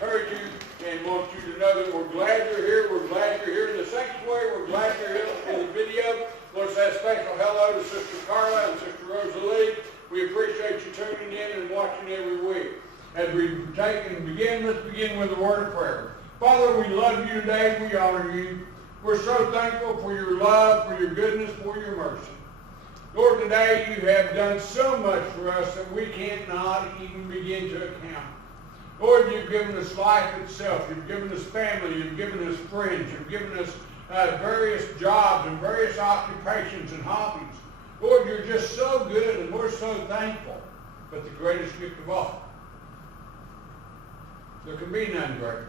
encourage you and want you to know that we're glad you're here. We're glad you're here in the sanctuary. We're glad you're here in the video. Want to say a special hello to Sister Carla and Sister Rosalie. We appreciate you tuning in and watching every week. As we take and begin, let's begin with a word of prayer. Father, we love you today. We honor you. We're so thankful for your love, for your goodness, for your mercy. Lord, today you have done so much for us that we cannot even begin to account. Lord, you've given us life itself. You've given us family. You've given us friends. You've given us various jobs and various occupations and hobbies. Lord, you're just so good, and we're so thankful. But the greatest gift of all, there can be none greater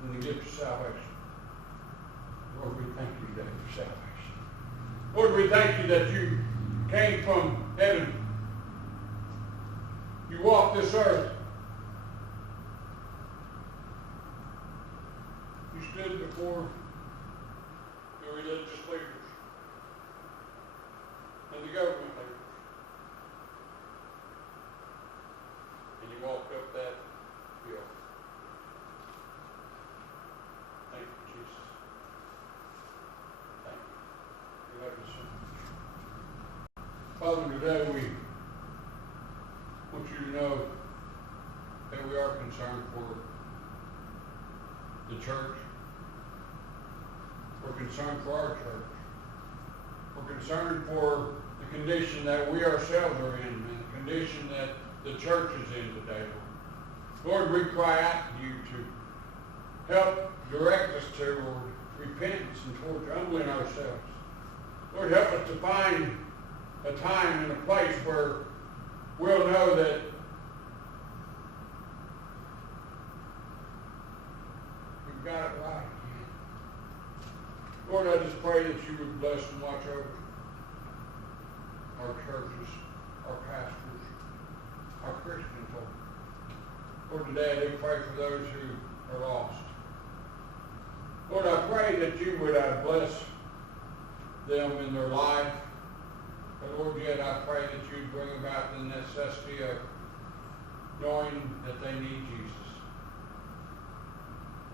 than the gift of salvation. Lord, we thank you today for salvation. Lord, we thank you that you came from heaven. You walked this earth. You stood before the religious leaders and the government leaders. And you walked up that hill. Thank you, Jesus. Thank you. We love you so much. Father, today we want you to know that we are concerned for the church. We're concerned for our church. We're concerned for the condition that we ourselves are in and the condition that the church is in today. Lord, we cry out to you to help direct us toward repentance and toward humbling ourselves. Lord, help us to find a time and a place where we'll know that we've got it right. Lord, I just pray that you would bless and watch over our churches, our pastors, our Christian folk. Lord, today I do pray for those who are lost. Lord, I pray that you would bless them in their life. But Lord, yet I pray that you'd bring about the necessity of knowing that they need Jesus.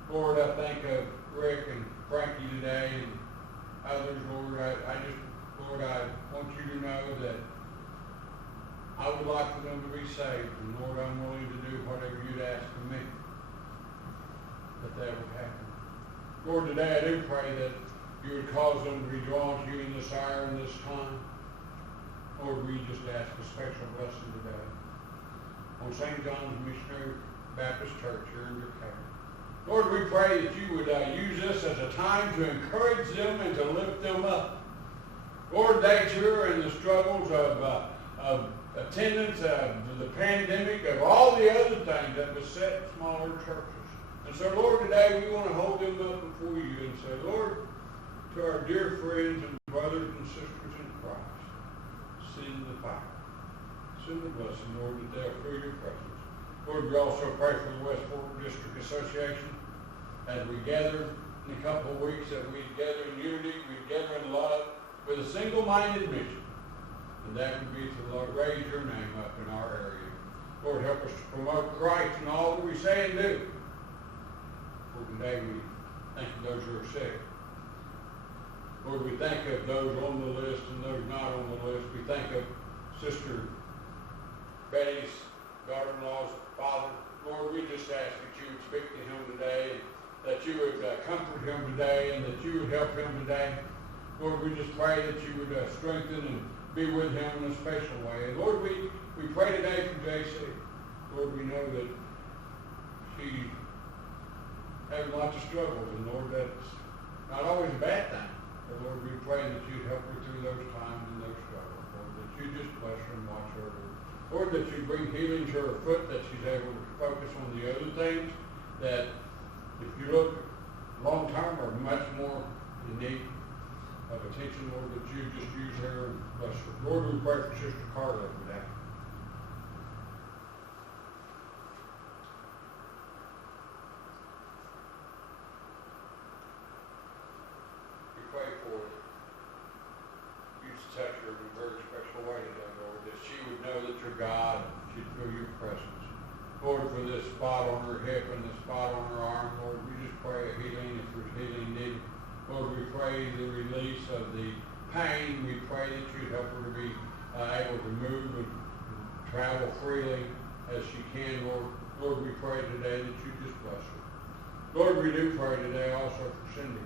Lord, I think of Rick and Frankie today and others, Lord. I want you to know that I would like for them to be saved. And Lord, I'm willing to do whatever you'd ask of me that would happen. Lord, today I do pray that you would cause them to be drawn to you in this hour and this time. Lord, we just ask a special blessing today on St. John's Missionary Baptist Church here in Decatur. Lord, we pray that you would use this as a time to encourage them and to lift them up. Lord, they too are in the struggles of attendance, of the pandemic, of all the other things that beset smaller churches. And so, Lord, today we want to hold them up before you and say, Lord, to our dear friends and brothers and sisters in Christ, send the fire. Send the blessing, Lord, that they'll feel your presence. Lord, we also pray for the West Fork District Association as we gather in a couple of weeks, that we'd gather in unity, we'd gather in love with a single-minded mission. And that would be to Lord, raise your name up in our area. Lord, help us to promote Christ in all that we say and do. For today we think of those who are sick. Lord, we think of those on the list and those not on the list. We think of Sister Betty's daughter-in-law's father. Lord, we just ask that you would speak to him today, that you would comfort him today, and that you would help him today. Lord, we just pray that you would strengthen and be with him in a special way. And Lord, we pray today for JC. Lord, we know that she's having lots of struggles, and Lord, that's not always a bad thing. But Lord, we pray that you'd help her through those times and those struggles. Lord, that you just bless her and watch over her. Lord, that you bring healing to her foot, that she's able to focus on the other things that, if you look long term, are much more in need of attention. Lord, that you just use her and bless her. Lord, we pray for Sister Carla today. We pray for you to touch her in a very special way today, Lord, that she would know that you're God and she'd feel your presence. Lord, for this spot on her hip and the spot on her arm, Lord, we just pray a healing if there's healing needed. Lord, we pray the release of the pain. We pray that you'd help her to be able to move and travel freely as she can, Lord. Lord, we pray today that you just bless her. Lord, we do pray today also for Cindy.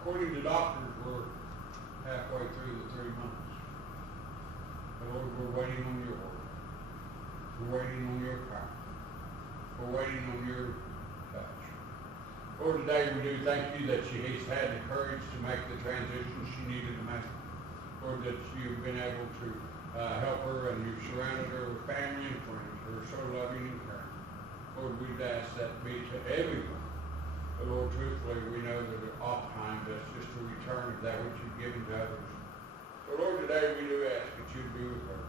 According to doctors, we're halfway through the 3 months. But Lord, we're waiting on your word. We're waiting on your power. We're waiting on your touch. Lord, today we do thank you that she has had the courage to make the transition she needed to make. Lord, that you've been able to help her and you've surrounded her with family and friends who are so loving and caring. Lord, we'd ask that be to everyone. But Lord, truthfully, we know that oftentimes that's just a return of that which you've given to others. So Lord, today we do ask that you be with her.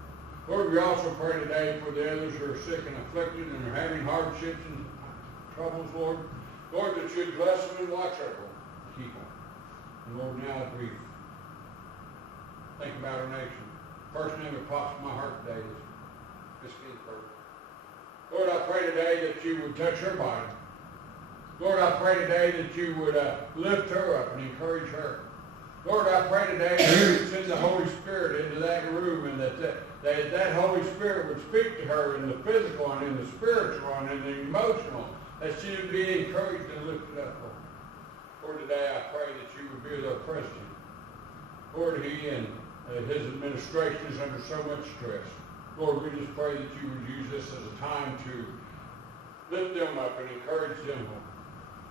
Lord, we also pray today for the others who are sick and afflicted and are having hardships and troubles, Lord. Lord, that you'd bless them and watch over them, keep them. And Lord, now as we think about our nation, first name that pops in my heart today is Miss Ginsburg. Lord, I pray today that you would touch her body. Lord, I pray today that you would lift her up and encourage her. Lord, I pray today that you would send the Holy Spirit into that room and that Holy Spirit would speak to her in the physical and in the spiritual and in the emotional, that she would be encouraged and lifted up, Lord. Lord, today I pray that you would be with our president. Lord, he and his administration is under so much stress. Lord, we just pray that you would use this as a time to lift them up and encourage them, Lord.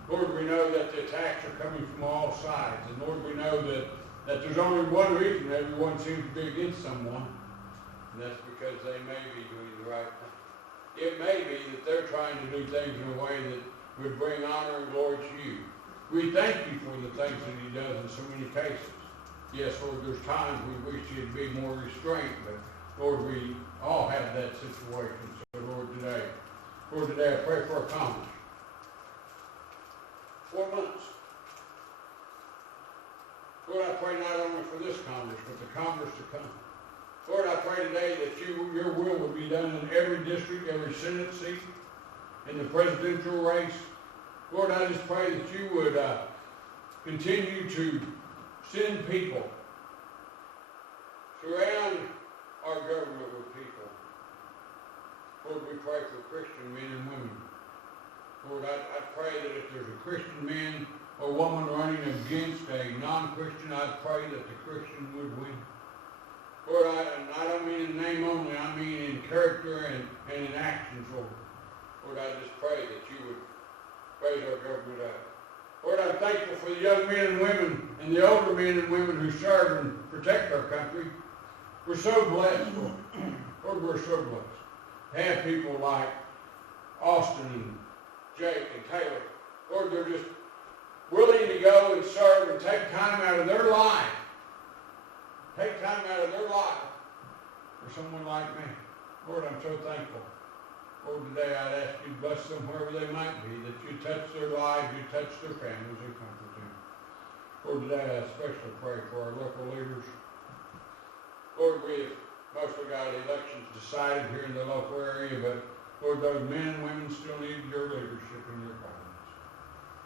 Lord, we know that the attacks are coming from all sides. And Lord, we know that there's only one reason everyone seems to be against someone. And that's because they may be doing the right thing. It may be that they're trying to do things in a way that would bring honor and glory to you. We thank you for the things that he does in so many cases. Yes, Lord, there's times we wish you'd be more restrained, but Lord, we all have that situation. So Lord, today I pray for a Congress. 4 months. Lord, I pray not only for this Congress, but the Congress to come. Lord, I pray today that your will would be done in every district, every Senate seat, in the presidential race. Lord, I just pray that you would continue to send people, surround our government with people. Lord, we pray for Christian men and women. Lord, I pray that if there's a Christian man or woman running against a non-Christian, I pray that the Christian would win. Lord, I don't mean in name only, I mean in character and in actions, Lord. Lord, I just pray that you would raise our government up. Lord, I'm thankful for the young men and women and the older men and women who serve and protect our country. We're so blessed, Lord. Lord, we're so blessed to have people like Austin and Jake and Taylor. Lord, they're just willing to go and serve and take time out of their life. Take time out of their life for someone like me. Lord, I'm so thankful. Lord, today I'd ask you to bless them wherever they might be, that you touch their lives, you touch their families, and comfort them. Lord, today I especially pray for our local leaders. Lord, we've mostly got elections decided here in the local area, but Lord, those men and women still need your leadership and your guidance.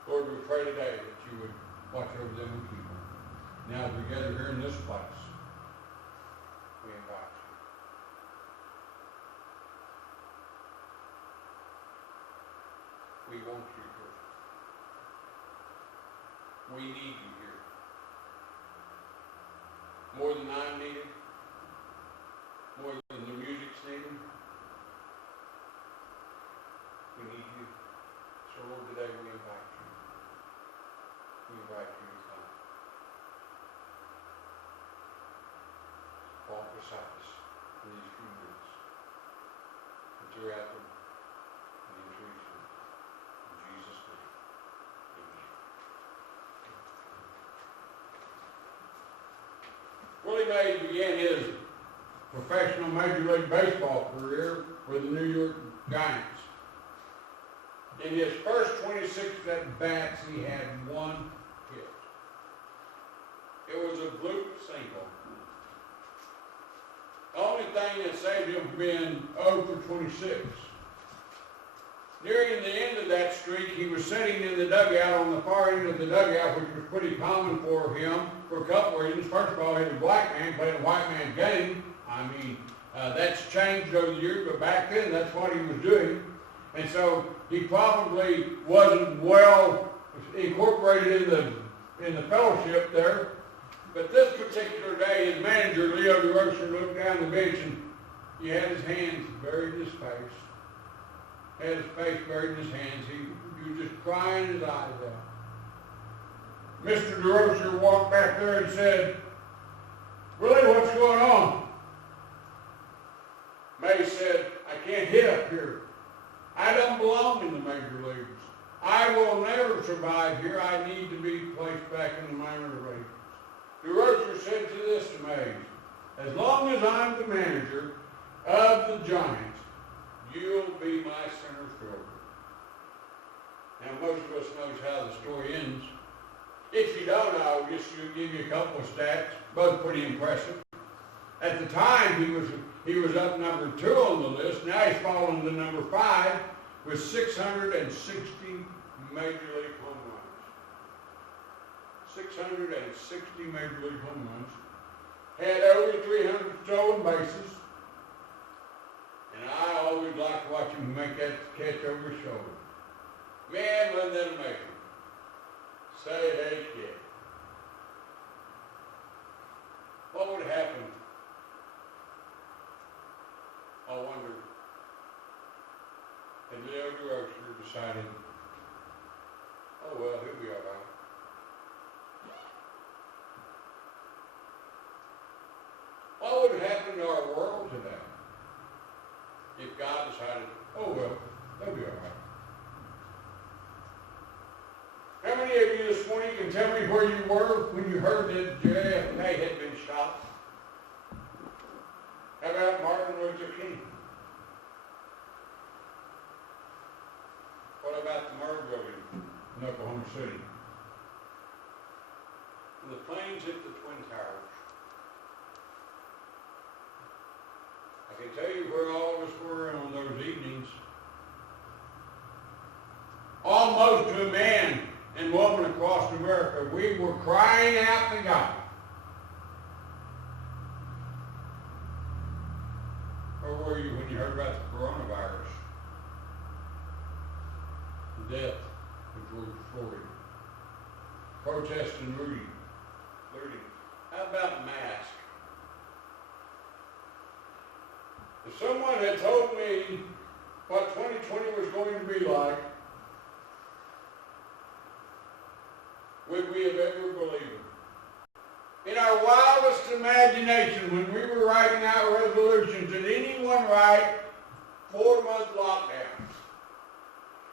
Lord, we pray today that you would watch over them and keep them. Now as we gather here in this place, we invite you. We want you here. We need you here. More than I'm needed, more than the music's needed. We need you. So Lord, today we invite you. We invite you to come. Walk beside us in these few minutes. And throughout them, and into each one. In Jesus' name. Amen. Willie Mays began his professional Major League Baseball career with the New York Giants. In his first 26 at-bats, he had one hit. It was a bloop single. thing that saved him from being 0 for 26. Nearing the end of that streak, he was sitting in the dugout on the far end of the dugout, which was pretty common for him for a couple of reasons. First of all, he was a black man playing a white man's game. I mean, that's changed over the years, but back then that's what he was doing. And so he probably wasn't well incorporated in the fellowship there. But this particular day, his manager, Leo DeRocher, looked down the bench and he had his hands buried in his face. Had his face buried in his hands. He was just crying his eyes out. Mr. DeRocher walked back there and said, "Willie, what's going on?" May said, "I can't hit up here. I don't belong in the major leagues. I will never survive here. I need to be placed back in the minor leagues." DeRocher said to this to May, "As long as I'm the manager of the Giants, you'll be my center fielder." Now, most of us knows how the story ends. If you don't, I'll just give you a couple of stats, both pretty impressive. At the time, he was up number 2 on the list. Now he's fallen to number 5 with 660 major league home runs. 660 major league home runs. Had over 300 stolen bases. And I always like to watch him make that catch over his shoulder. Man, wasn't that amazing? Say, hey, kid. What would happen? I wonder if Leo DeRocher decided, oh, well, he'll be all right. What would happen to our world today if God decided, oh, well, they'll be all right? How many of you this morning can tell me where you were when you heard that JFK had been shot? How about Martin Luther King? What about the murder in Oklahoma City? And the planes hit the Twin Towers. I can tell you where all of us were on those evenings. Almost to a man and woman across America, we were crying out to God. Where were you when you heard about the coronavirus? The death of George Floyd. Protests and looting. How about masks? If someone had told me what 2020 was going to be like, would we have ever believed it? In our wildest imagination, when we were writing out resolutions, did anyone write 4-month lockdowns?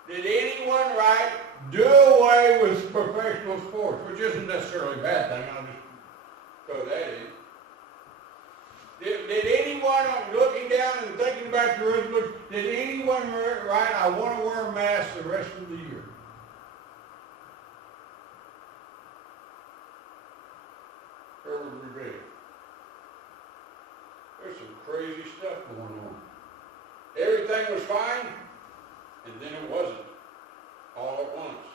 Did anyone write do away with professional sports, which isn't necessarily a bad thing, I'll just throw that in. Did anyone, looking down and thinking about your resolution, did anyone write, I want to wear a mask the rest of the year? Where would we be? There's some crazy stuff going on. Everything was fine, and then it wasn't, all at once.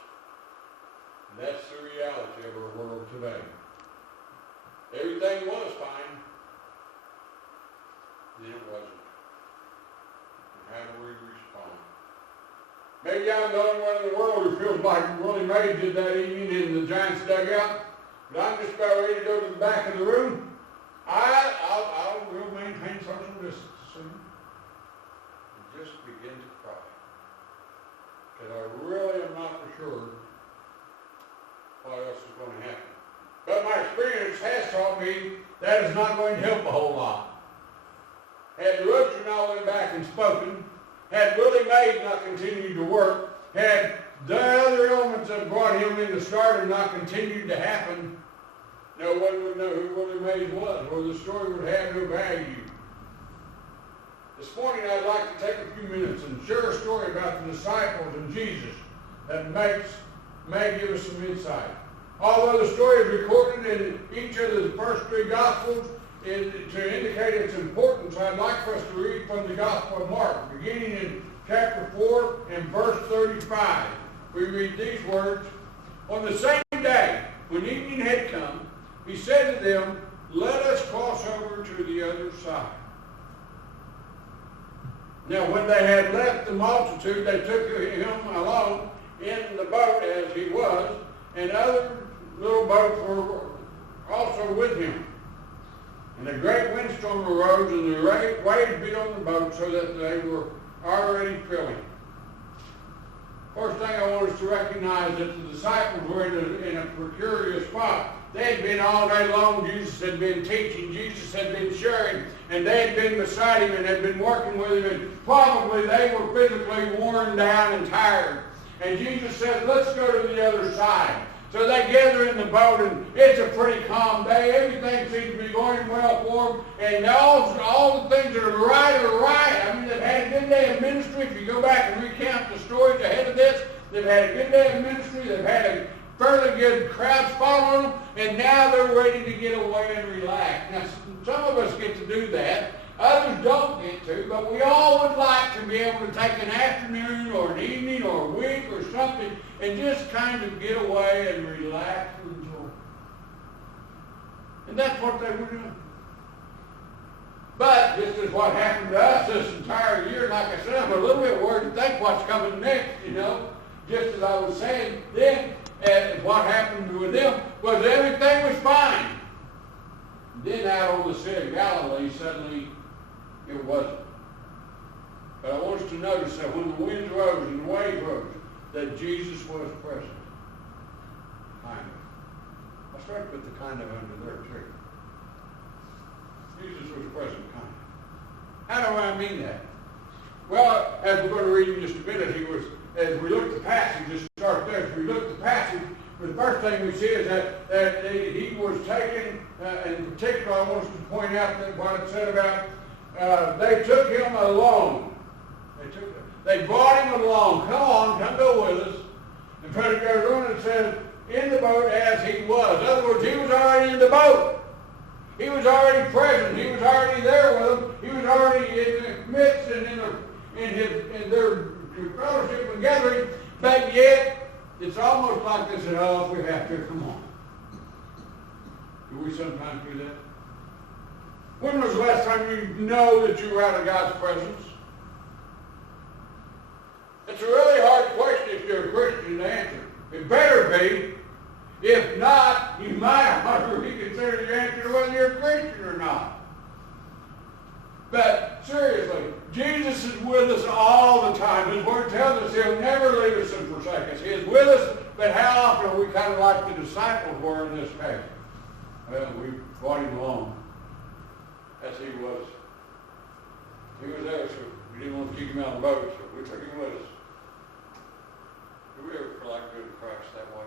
And that's the reality of our world today. Everything was fine, then it wasn't. And how do we respond? Maybe I'm the only one in the world who feels like Willie May did that evening in the Giants dugout, but I'm just about ready to go to the back of the room. I will maintain social distancing and just begin to cry. Because I really am not for sure what else is going to happen. But my experience has taught me that is not going to help a whole lot. Had DeRocher not went back and spoken, had Willie May not continued to work, had the other elements that brought him in the stardom not continued to happen, no one would know who Willie Mays was, or the story would have no value. This morning I'd like to take a few minutes and share a story about the disciples and Jesus that may give us some insight. Although the story is recorded in each of the first 3 Gospels, to indicate its importance, I'd like for us to read from the Gospel of Mark, beginning in chapter 4 and verse 35. We read these words. On the same day, when evening had come, he said to them, let us cross over to the other side. Now, when they had left the multitude, they took him along in the boat as he was, and other little boats were also with him. And a great windstorm arose, and the waves beat on the boat so that they were already filling. First thing I want us to recognize that the disciples were in a precarious spot. They had been all day long. Jesus had been teaching. Jesus had been sharing. And they had been beside him and had been working with him. And probably they were physically worn down and tired. And Jesus said, let's go to the other side. So they gather in the boat, and it's a pretty calm day. Everything seems to be going well for them. And all the things that are right are right. I mean, they've had a good day of ministry. If you go back and recount the stories ahead of this, they've had a good day of ministry. They've had a fairly good crowds following them. And now they're ready to get away and relax. Now, some of us get to do that. Others don't get to, but we all would like to be able to take an afternoon or an evening or a week or something and just kind of get away and relax and enjoy. And that's what they were doing. But this is what happened to us this entire year. Like I said, I'm a little bit worried to think what's coming next, Just as I was saying then, what happened with them was everything was fine. Then out on the Sea of Galilee, suddenly it wasn't. But I want us to notice that when the winds rose and the waves rose, that Jesus was present. Kind of. I'll start with the kind of under there too. Jesus was present, kind of. How do I mean that? Well, as we're going to read in just a minute, as we look at the passage, just start there. As we look at the passage, the first thing we see is that he was taken, in particular, I want us to point out that what it said about, they took him along. They brought him along. Come go with us. And Brother goes on and says, in the boat as he was. In other words, he was already in the boat. He was already present. He was already there with them. He was already in the midst and in their fellowship and gathering. But yet, it's almost like they said, oh, if we have to, come on. Do we sometimes do that? When was the last time you know that you were out of God's presence? It's a really hard question if you're a Christian to answer. It better be. If not, you might want to reconsider your answer to whether you're a Christian or not. But seriously, Jesus is with us all the time. His word tells us he'll never leave us and forsake us. He is with us, but how often are we kind of like the disciples were in this case? Well, we brought him along as he was. He was there, so we didn't want to keep him out of the boat, so we took him with us. Do we ever feel like going to Christ that way?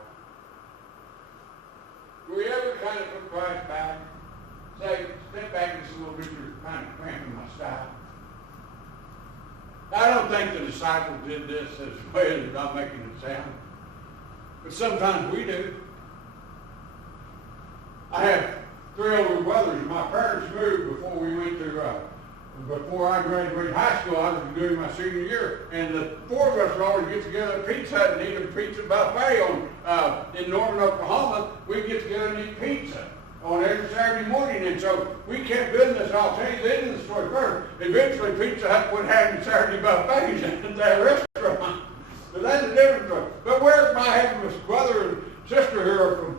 Do we ever kind of put Christ back? Say, step back and say, a little bit, you're kind of cramping my style. I don't think the disciples did this as way as not making it sound. But sometimes we do. I have 3 older brothers, and my parents moved before we went to, before I graduated high school. I was doing my senior year, and the 4 of us would always get together at Pizza Hut and eat a pizza buffet in Norman, Oklahoma. We'd get together and eat pizza on every Saturday morning, and so we kept doing this. I'll tell you the end of the story first. Eventually, Pizza Hut quit having Saturday buffets at that restaurant. But that's a different story. But I have a brother and sister here are from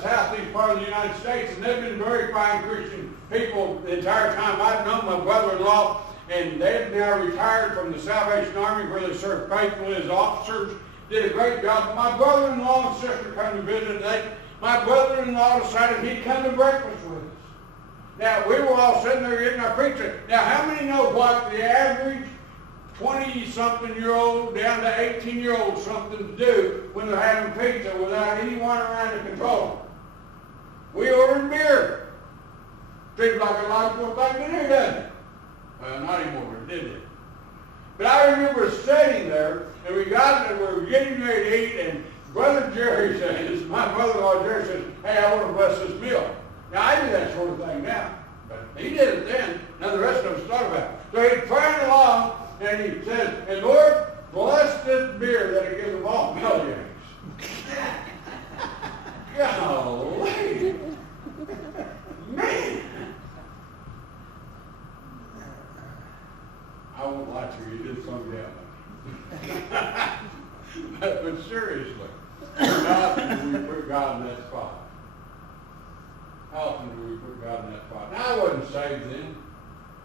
southeast part of the United States, and they've been very fine Christian people the entire time I've known my brother-in-law, and they've now retired from the Salvation Army where they served faithfully as officers, did a great job. But my brother-in-law and sister come to visit today. My brother-in-law decided he'd come to breakfast with us. Now, we were all sitting there getting our pizza. Now, how many know what the average 20-something-year-old down to 18-year-old something to do when they're having pizza without anyone around to control them? We ordered beer. Seems like a logical thing to do, doesn't it? Well, not anymore, did it? But I remember sitting there, and we were getting ready to eat, and Brother Jerry says, my brother-in-law Jerry says, hey, I want to bless this meal. Now, I do that sort of thing now, but He did it then. Now the rest of us thought about it. So he's praying along, and he says, and Lord, bless this beer that it gives them all bellyaches. Golly. Man. I won't lie to you, it did some damage. But seriously, how often do we put God in that spot? How often do we put God in that spot? Now, I wasn't saved then.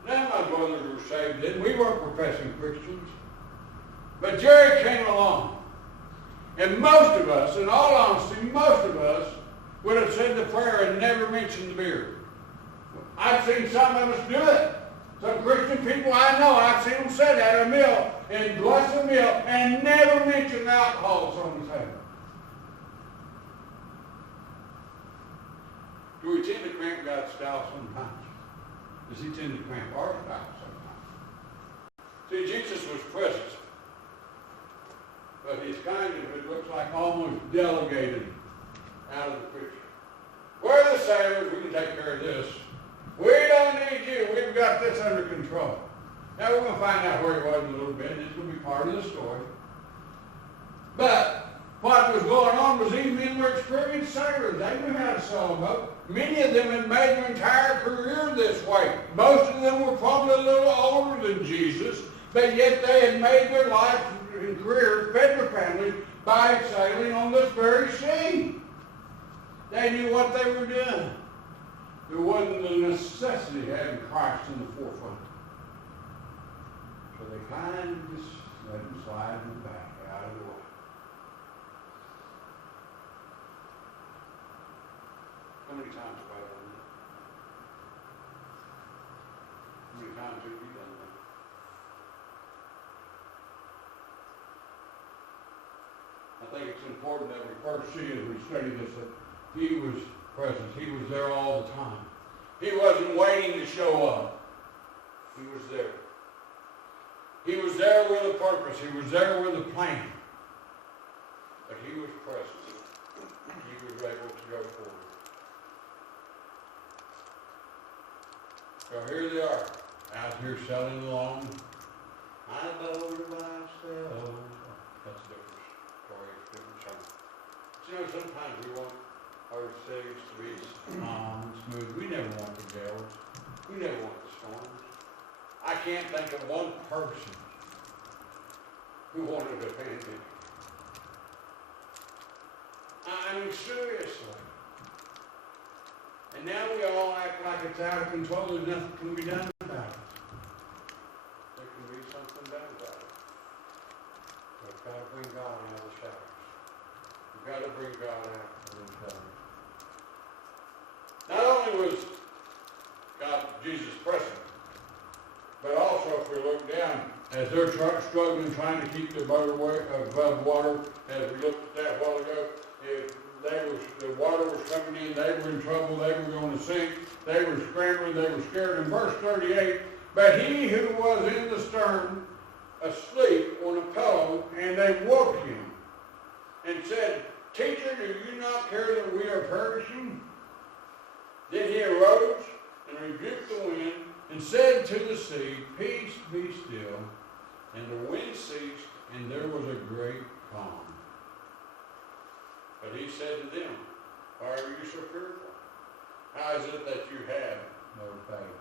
None of my brothers were saved then. We weren't professing Christians. But Jerry came along. And most of us, in all honesty, most of us would have said the prayer and never mentioned the beer. I've seen some of us do it. Some Christian people I know, I've seen them say that at a meal and bless a meal and never mention alcohol at someone's table. Do we tend to cramp God's style sometimes? Does he tend to cramp our style sometimes? See, Jesus was present, but his kindness, it looks like, almost delegated out of the picture. We're the sailors, we can take care of this. We don't need you, we've got this under control. Now we're going to find out where he was in a little bit, and it's going to be part of the story. But what was going on was these men were experienced sailors. They knew how to sail a boat. Many of them had made their entire career this way. Most of them were probably a little older than Jesus, but yet they had made their lives and careers, fed their families, by sailing on this very sea. They knew what they were doing. There wasn't the necessity of having Christ in the forefront. So they kind of just let him slide in the back, out of the way. How many times have I done that? How many times have you done that? I think it's important that we first see as we study this that he was present. He was there all the time. He wasn't waiting to show up. He was there. He was there with a purpose. He was there with a plan. But he was present. He was able to go forward. So here they are, out here sailing along. I boated myself. That's a different story, a different sermon. You know, sometimes we want our cities to be calm and smooth. We never want the gales. We never want the storms. I can't think of one person who wanted a pandemic. I mean, seriously. And now we all act like it's out of control. There's nothing can be done about it. There can be something done about it. We've got to bring God out of the shadows. We've got to bring God out of the shadows. Not only was God, Jesus, present, but also if we look down, as they're struggling, trying to keep the boat above water, as we looked at that a while ago, if the water was coming in, they were in trouble, they were going to sink, they were scrambling, they were scared. In verse 38, but he who was in the stern, asleep on a pillow, and they woke him, and said, Teacher, do you not care that we are perishing? Then he arose and rebuked the wind and said to the sea, Peace, be still. And the wind ceased, and there was a great calm. But he said to them, Why are you so fearful? How is it that you have no faith?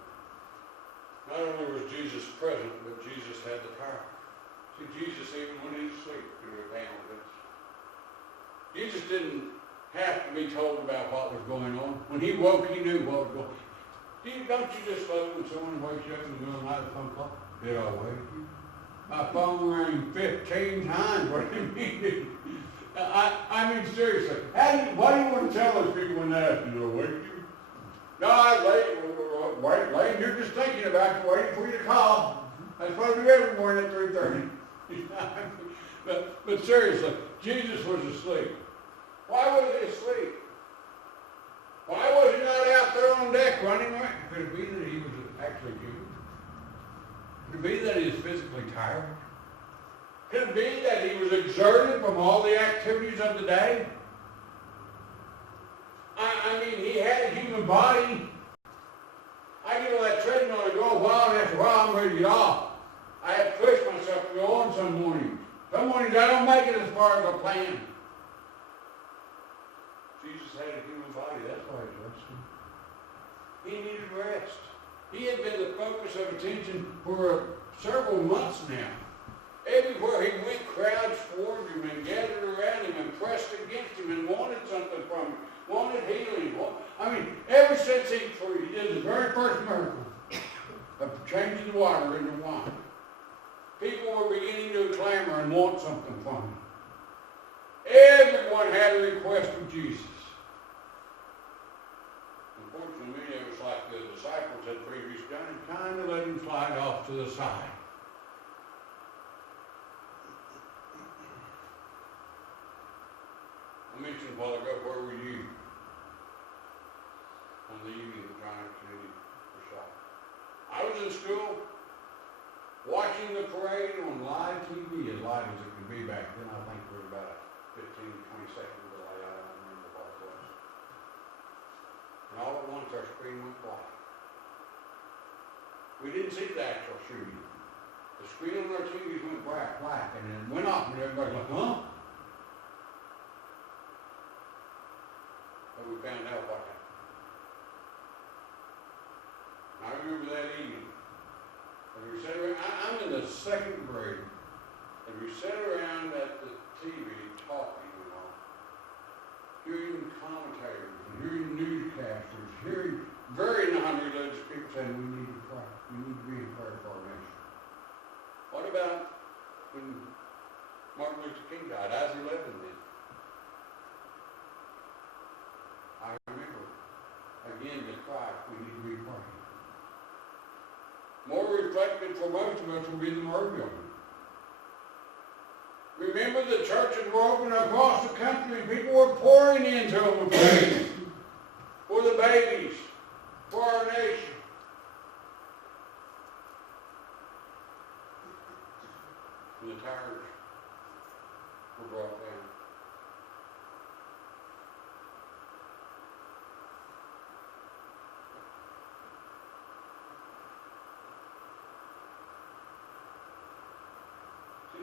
Not only was Jesus present, but Jesus had the power. See, Jesus, even when he was asleep, he was handling this. Jesus didn't have to be told about what was going on. When he woke, he knew what was going on. Don't you just love when someone wakes you up in the middle of the night with a phone call? Did I wake you? My phone rang 15 times. What do you mean? I mean, seriously. What do you want to tell those people when they ask you, did I wake you? No, I was late. You're just thinking about you, waiting for you to call. That's what I do every morning at 3:30. But seriously, Jesus was asleep. Why was he asleep? Why was he not out there on deck running around? Could it be that he was actually human? Could it be that he was physically tired? Could it be that he was exerted from all the activities of the day? I mean, he had a human body. I get on that treadmill and go a while, and after a while I'm ready to get off. I have to push myself to go on some mornings. Some mornings I don't make it as far as I planned. Jesus had a human body, that's why he trusted. He needed rest. He had been the focus of attention for several months now. Everywhere he went, crowds swarmed him and gathered around him and pressed against him and wanted something from him, wanted healing. Ever since he did the very first miracle of changing the water into wine, people were beginning to clamor and want something from him. Everyone had a request of Jesus. Unfortunately, many of us, like the disciples had previously done, kind of let him slide off to the side. I mentioned a while ago, where were you on the evening of Giant Community for shop? I was in school watching the parade on live TV, as live as it could be back then. I think we were about 15, 20 seconds delay. I don't remember what it was. And all at once our screen went black. We didn't see the actual shooting. The screen on our TVs went black, and it went off, and everybody was like, huh? But we found out what happened. I remember that evening. And we sat around, I'm in the second grade, and we sat around at the TV talking and all, hearing commentators, and hearing newscasters, hearing very non-religious people saying we need to pray. We need to be in prayer for our nation. What about when Martin Luther King died? I was 11 then. I remember again the cry, we need to be praying. More reflective for most of us will be the murder building. Remember, the churches were open across the country and people were pouring into them with praise for the babies, for our nation. And the towers were brought down.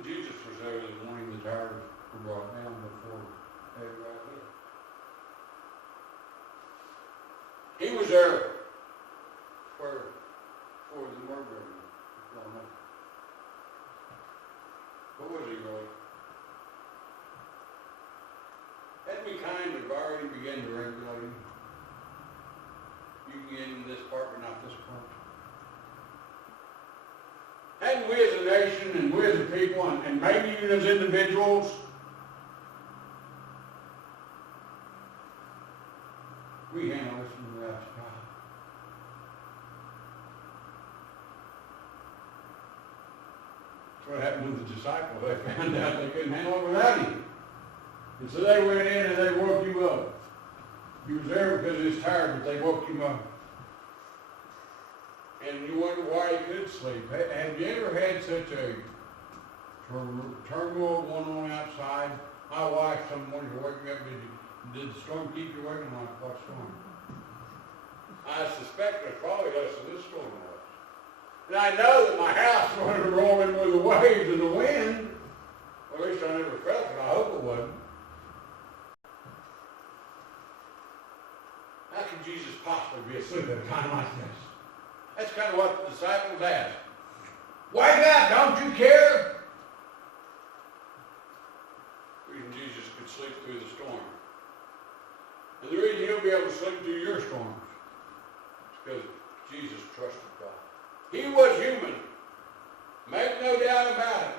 Jesus was there the morning the towers were brought down before they were right here. He was there for the murder. What was he really? Had we kind of already begun to regulate him? You can get into this part, but not this part. Hadn't we as a nation and we as a people and maybe even as individuals, we handle this without God. That's what happened with the disciples. They found out they couldn't handle it without him. And so they went in and they woke him up. He was there because he was tired, but they woke him up. And you wonder why he could sleep. Have you ever had such a turmoil going on outside? My wife some morning to wake me up, did the storm keep you awake? I'm like, what storm? I suspect there's probably less than this storm was. And I know that my house wasn't rolling with the waves and the wind. Well, at least I never felt it. I hope it wasn't. How can Jesus possibly be asleep at a time like this? That's kind of what the disciples asked. Wake up, don't you care? The reason Jesus could sleep through the storm. And the reason he'll be able to sleep through your storms is because Jesus trusted God. He was human. Make no doubt about it.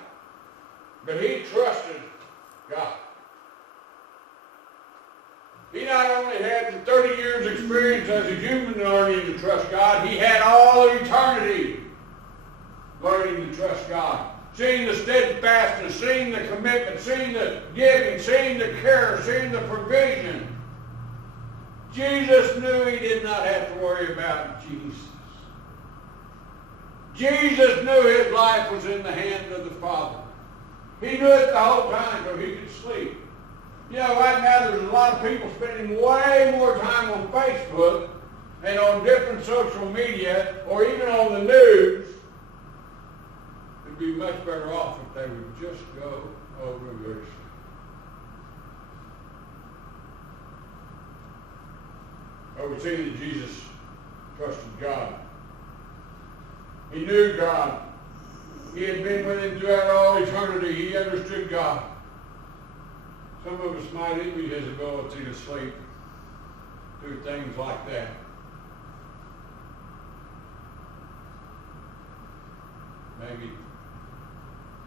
But he trusted God. He not only had the 30 years experience as a human learning to trust God, he had all of eternity learning to trust God. Seeing the steadfastness, seeing the commitment, seeing the giving, seeing the care, seeing the provision. Jesus knew he did not have to worry about Jesus. Jesus knew his life was in the hand of the Father. He knew it the whole time so he could sleep. You know, right now there's a lot of people spending way more time on Facebook and on different social media, or even on the news, would be much better off if they would just go over and listen. But we see that Jesus trusted God. He knew God. He had been with him throughout all eternity. He understood God. Some of us might envy his ability to sleep, do things like that. Maybe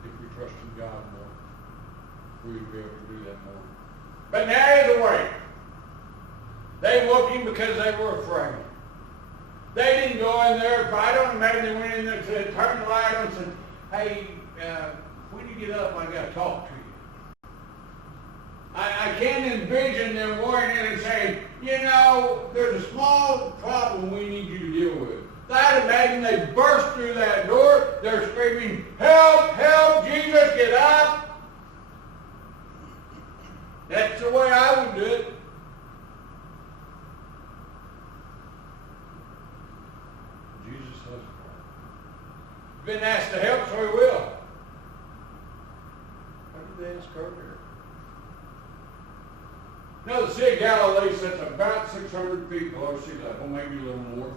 if we trusted God more, we would be able to do that more. But now he's awake. They woke him because they were afraid. They didn't go in there. I don't imagine they went in there and said, turned the light on and said, hey, when you get up, I got to talk to you. I can't envision them going in and saying, you know, there's a small problem we need you to deal with. I'd imagine they burst through that door. They're screaming, help, help, Jesus, get up. That's the way I would do it. Jesus has been asked to help, so he will. What did they ask earlier? Now, the Sea of Galilee sits about 600 feet below sea level, maybe a little more.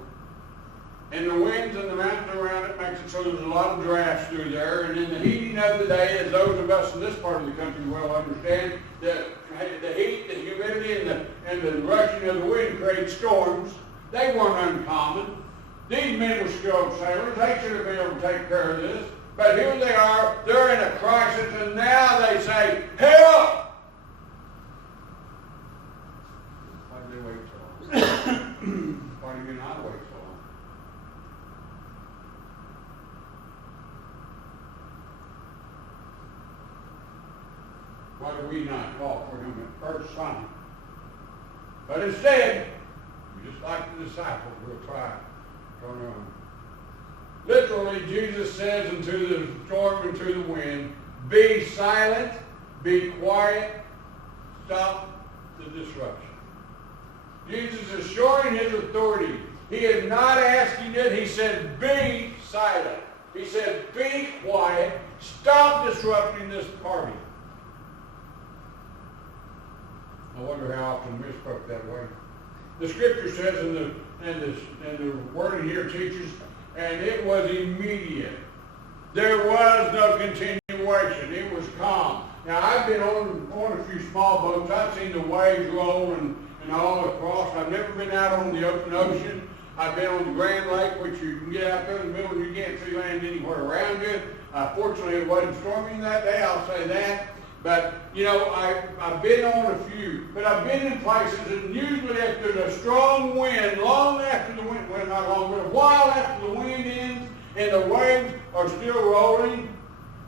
And the winds and the mountains around it makes it so there's a lot of drafts through there. And in the heating of the day, as those of us in this part of the country well understand, the heat, the humidity, and the rushing of the wind creates storms. They weren't uncommon. These men were skilled sailors. They should have been able to take care of this. But here they are. They're in a crisis, and now they say, help! Why did they wait so long? Why do you not wait so long? Why do we not call for him at first sign? But instead, just like the disciples, we'll try to turn around. Literally, Jesus says unto the storm and to the wind, be silent, be quiet, stop the disruption. Jesus is showing his authority. He is not asking it. He said, be silent. He said, be quiet, stop disrupting this party. I wonder how often we spoke that way. The scripture says, and the word here teaches, and it was immediate. There was no continuation. It was calm. Now, I've been on a few small boats. I've seen the waves roll and all across. I've never been out on the open ocean. I've been on the Grand Lake, which you can get out there in the middle and you can't see land anywhere around you. Fortunately, it wasn't storming that day, I'll say that. But, you know, I've been on a few. But I've been in places, and usually if there's a strong wind, long after the wind, well, not long, but a while after the wind ends and the waves are still rolling,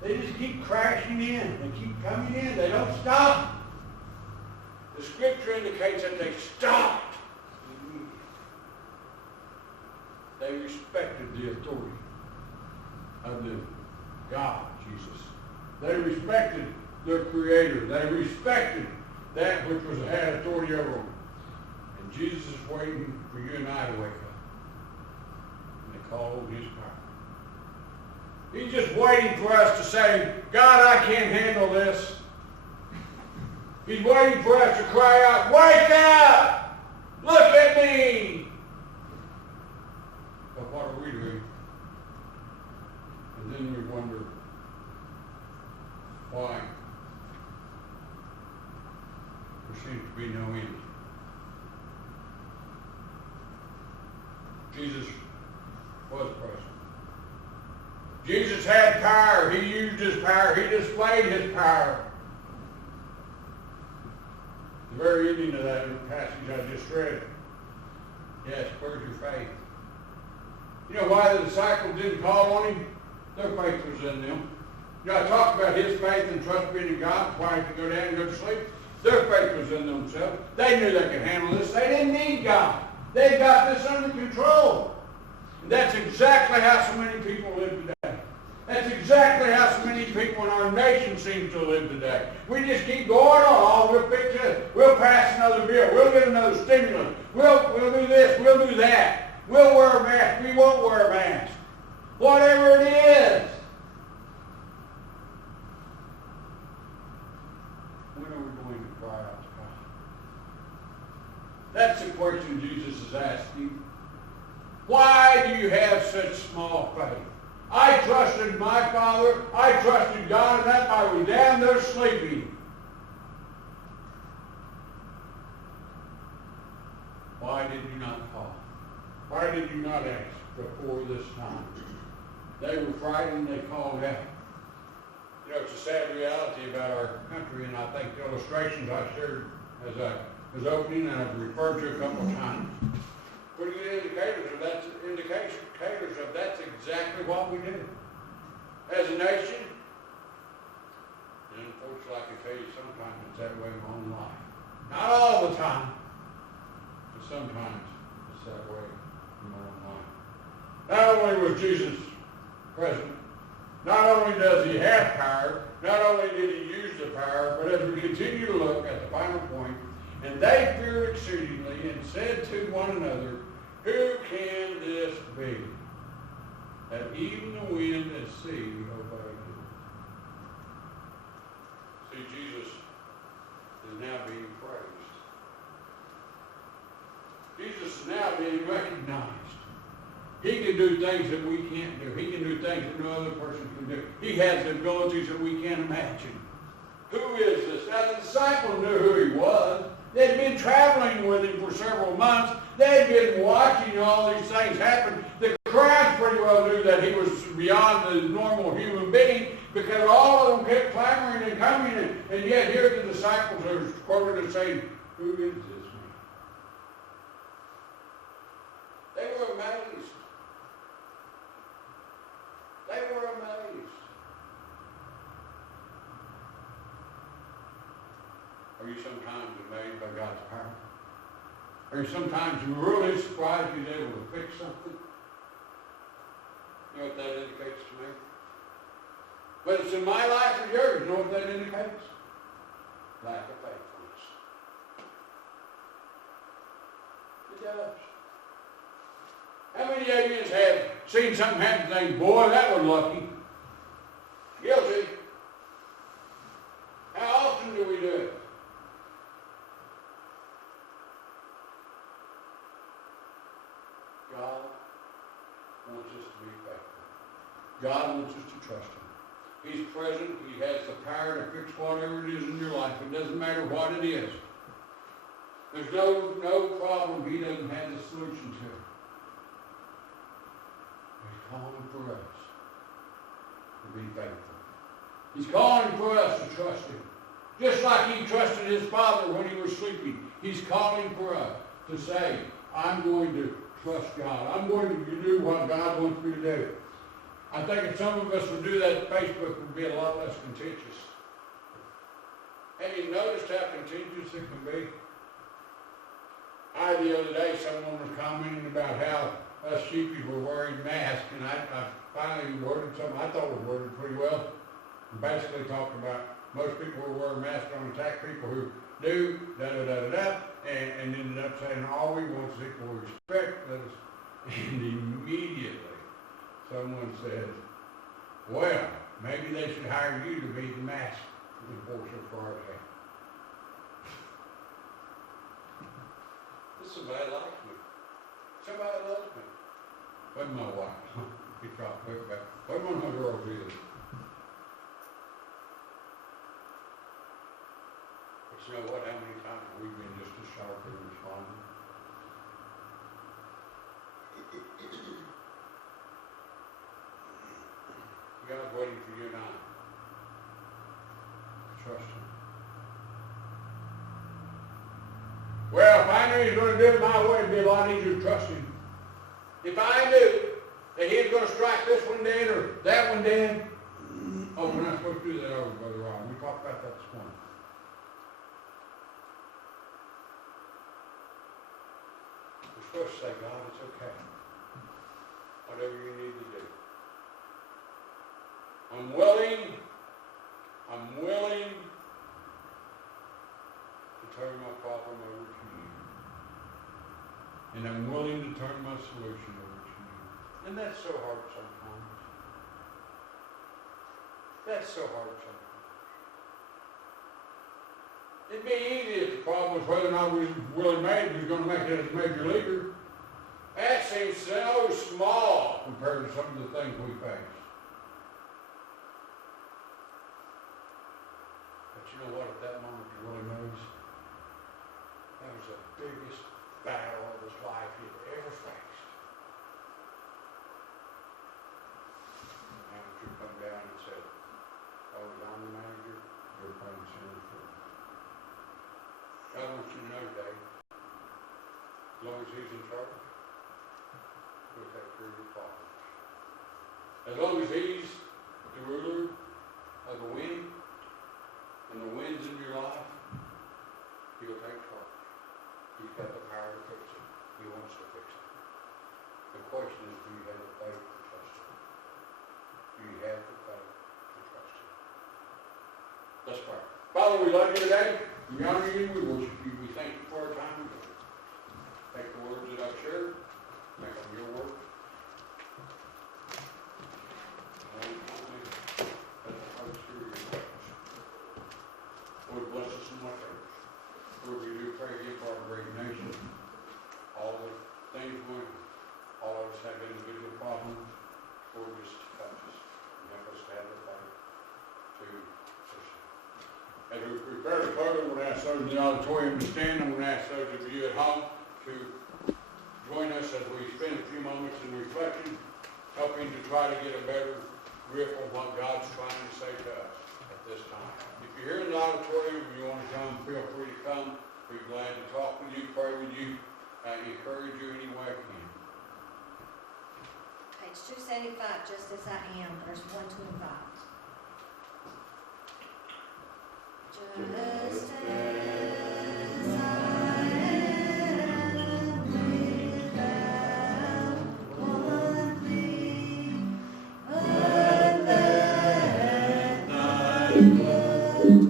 they just keep crashing in. They keep coming in. They don't stop. The scripture indicates that they stopped. They respected the authority of the God, Jesus. They respected their Creator. They respected that which had authority over them. And Jesus is waiting for you and I to wake up. And they call on his power. He's just waiting for us to say, God, I can't handle this. He's waiting for us to cry out, wake up! Look at me! But what are we doing? And then we wonder why there seems to be no end. Jesus was present. Jesus had power. He used his power. He displayed his power. The very ending of that passage I just read. Yes, where's your faith? You know why the disciples didn't call on him? Their faith was in them. You know, I talked about his faith and trust being in God, why he could go down and go to sleep. Their faith was in themselves. They knew they could handle this. They didn't need God. They got this under control. And that's exactly how so many people live today. That's exactly how so many people when our nation seems to live today. We just keep going on. We'll fix it. We'll pass another bill. We'll get another stimulus. We'll do this. We'll do that. We'll wear a mask. We won't wear a mask. Whatever it is. When are we going to cry out to God? That's the question Jesus is asking. Why do you have such small faith? I trusted my Father, I trusted God, and that I was down there sleeping. Why did you not call? Why did you not ask before this time? They were frightened, they called out. You know, it's a sad reality about our country, and I think the illustrations I shared as I was opening and I've referred to a couple of times. Pretty good indicators of that's exactly what we do. As a nation, and unfortunately I can tell you sometimes it's that way in my own life. Not all the time, but sometimes it's that way in my own life. Not only was Jesus present, not only does he have power, not only did he use the power, but as we continue to look at the final point, and they feared exceedingly and said to one another, who can this be, that even the wind and sea obey him? See, Jesus is now being praised. Jesus is now being recognized. He can do things that we can't do. He can do things that no other person can do. He has the abilities that we can't imagine. Who is this? Now, the disciples knew who he was. They'd been traveling with him for several months. They'd been watching all these things happen. The crowd pretty well knew that he was beyond the normal human being because all of them kept clamoring and coming, and yet here the disciples are quoted as saying, who is this man? They were amazed. They were amazed. Are you sometimes amazed by God's power? Are you sometimes really surprised he's able to fix something? You know what that indicates to me? But it's in my life or yours. You know what that indicates? Lack of faithfulness. It does. How many of you have seen something happen and think, boy, that was lucky? Guilty. How often do we do it? God wants us to be faithful. God wants us to trust him. He's present. He has the power to fix whatever it is in your life. It doesn't matter what it is. There's no problem he doesn't have the solution to. He's calling for us to be faithful. He's calling for us to trust him. Just like he trusted his Father when he was sleeping. He's calling for us to say, I'm going to trust God. I'm going to do what God wants me to do. I think if some of us would do that, Facebook would be a lot less contentious. Have you noticed how contentious it can be? The other day, someone was commenting about how us sheepies were wearing masks, and I finally worded something I thought was worded pretty well. Basically talked about most people who wear masks don't attack people who do, and ended up saying all we want is equal respect. And immediately someone said, well, maybe they should hire you to be the mask enforcer for our day. Somebody likes me. Somebody loves me. Wasn't my wife. He dropped quick back. Wasn't one of my girls either. But you know what? How many times have we been just as sharp in responding? God's waiting for you and I. Trust him. Well, if I knew he was going to do it my way, it'd be a lot easier to trust him. If I knew that he was going to strike this one dead or that one dead, oh, we're not supposed to do that over, Brother Ron. We talked about that this morning. We're supposed to say, God, it's okay. Whatever you need to do. I'm willing And that's so hard sometimes. That's so hard sometimes. It'd be easy if the problem was whether or not Willie Mays was going to make it as major leaguer. That seems so small compared to some of the things we face. But you know what, at that moment for Willie Mays, that was the biggest battle of his life he'd ever faced. The manager come down and said, "Oh, I'm the manager, you're playing center field. I want you to know, Dave, as long as he's in charge, we'll take care of your problems. As long as he's the ruler of the wind, and the wind's in your life, he'll take charge. He's got the power to fix it. He wants to fix it. The question is, do you have the faith to trust him? Do you have the faith to trust him? Let's pray. Father, we love you today. We honor you. We worship you. We thank you for our time together. Take the words that I've shared. Make them your word. Lord, bless us in my church. Lord, we do pray again for our great nation. All the things going on. All of us have individual problems. Lord, just touch us and help us to have the faith to pursue. As we prepare to close, I'm going to ask those in the auditorium to stand. I'm going to ask those of you at home to join us as we spend a few moments in reflection, helping to try to get a better grip on what God's trying to say to us at this time. If you're here in the auditorium and you want to come, feel free to come. We'd be glad to talk with you, pray with you, encourage you any way I can. Page 275, just as I am, verse 125. Just as I am without one thing, but that thy blood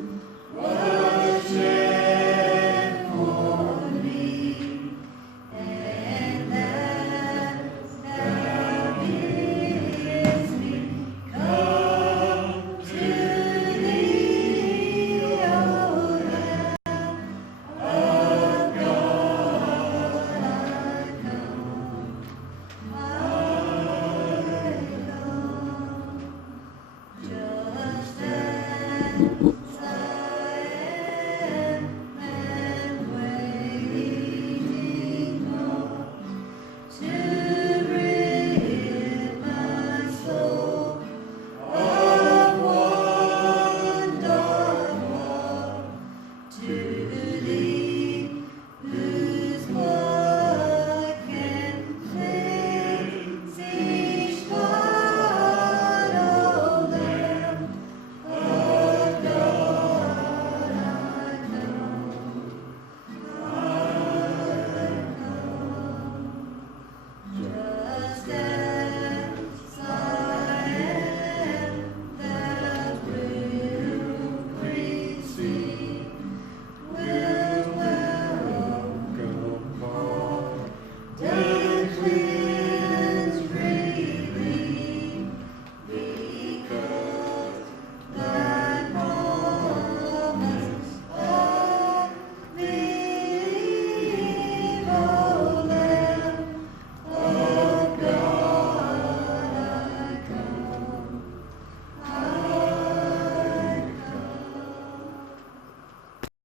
was shed for me, and that thou bidst me come to thee, O Lamb of God, I come, just as